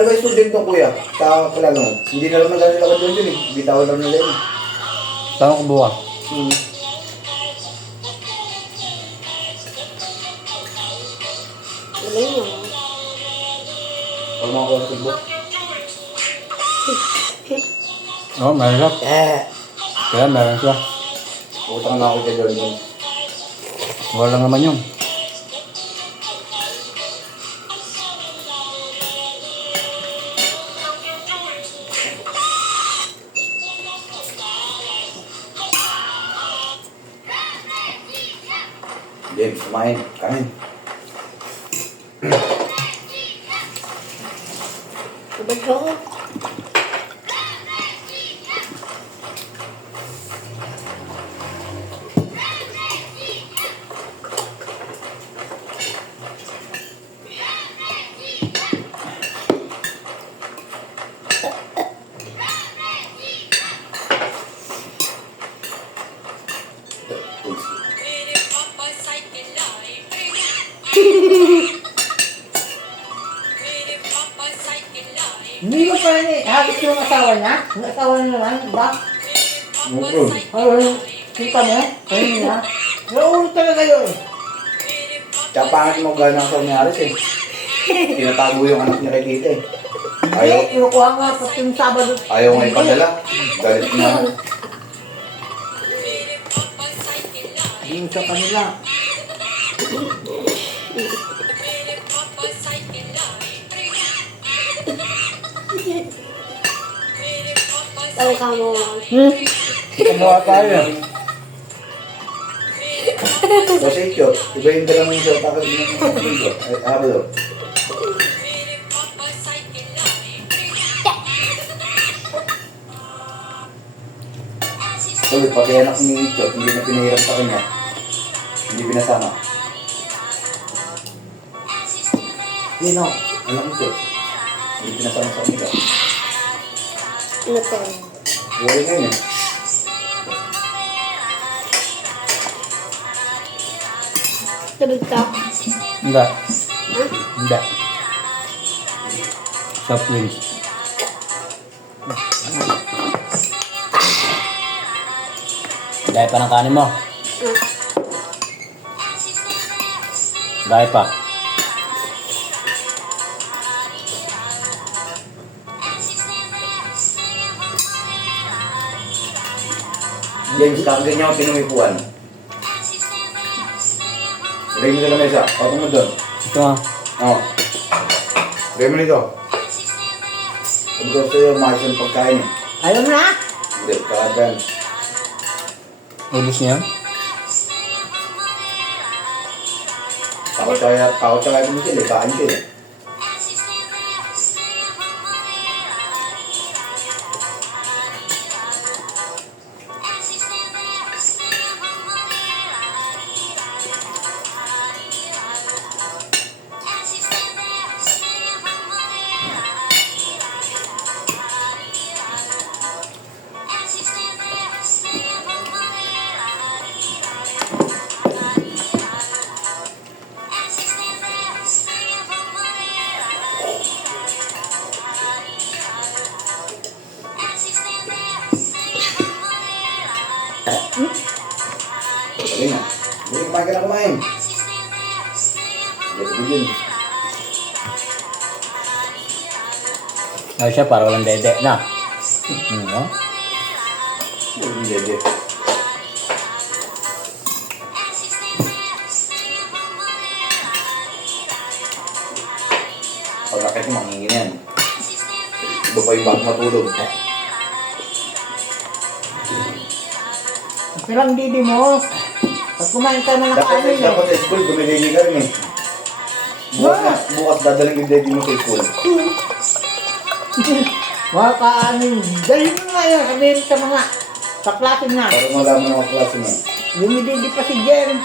Dalawa student to kuya. Sa Palagang. Hindi na lang naglalakad doon yun eh. Bitawan lang nila yun. Tama ko buka. Galing mo. Pag mga konsubo. Oo, mahirap. Kaya meron siya. Utang na ako kay Jordan. Wala naman yun. James, kumain. Kain. Sabad ko. Hindi mo pa rin halos yung asawa niya? Yung asawa niya naman, ba? Mukro. Ayun, kita mo? Ayun niya. Nauulit talaga yun. Tsaka pangit mo gano'n sa umayaris eh. Tinatago yung anak niya kay tita eh. Ayaw, Hindi, kinukuha nga pati yung Sabado. ayaw nga ipadala. Galit na. Yung sa kanila. Tawa ka mo. Kumuha tayo. Kasi cute. Iba yung dala mo yung short. Tapos yung short. Ay, habalo. Ulit, pati anak ni Chot, hindi na pinahiram sa kanya. Hindi pinasama. Sino? Anak ni Chot. Hindi pinasama sa kanila. Ano to? Buhay ngayon eh. Sabad ka. Hindi. Ha? Hindi. Soft drinks. Gaya pa ng kanin mo. Gaya pa. James, kakaganyan ako pinumipuan. Lagay mo sa lamesa. Pato mo doon. Ito nga. Oo. Lagay mo nito. Sabi ko sa'yo, mahal yung pagkain eh. Ayaw na? Hindi, kakagan. Ubus niya. Takot siya kaya pumisil eh. Kain siya eh. Sabi nga. Hindi, kumain ka na kumain. Hindi, yun. Ay siya, para walang dede na. No? Hindi. Pag nakit mo, mangingin yan. Iba pa yung bago matulog. Pero ang didi mo. Pag kumain ka na ng kanin eh. Dapat sa school, dumidili ka rin eh. Bukas dadaling yung daddy mo sa school. Mga kaanin. Dahil mo nga yun. Sabihin sa mga sa klase na. Para malaman ng mga klase mo. Lumididi pa si Jen.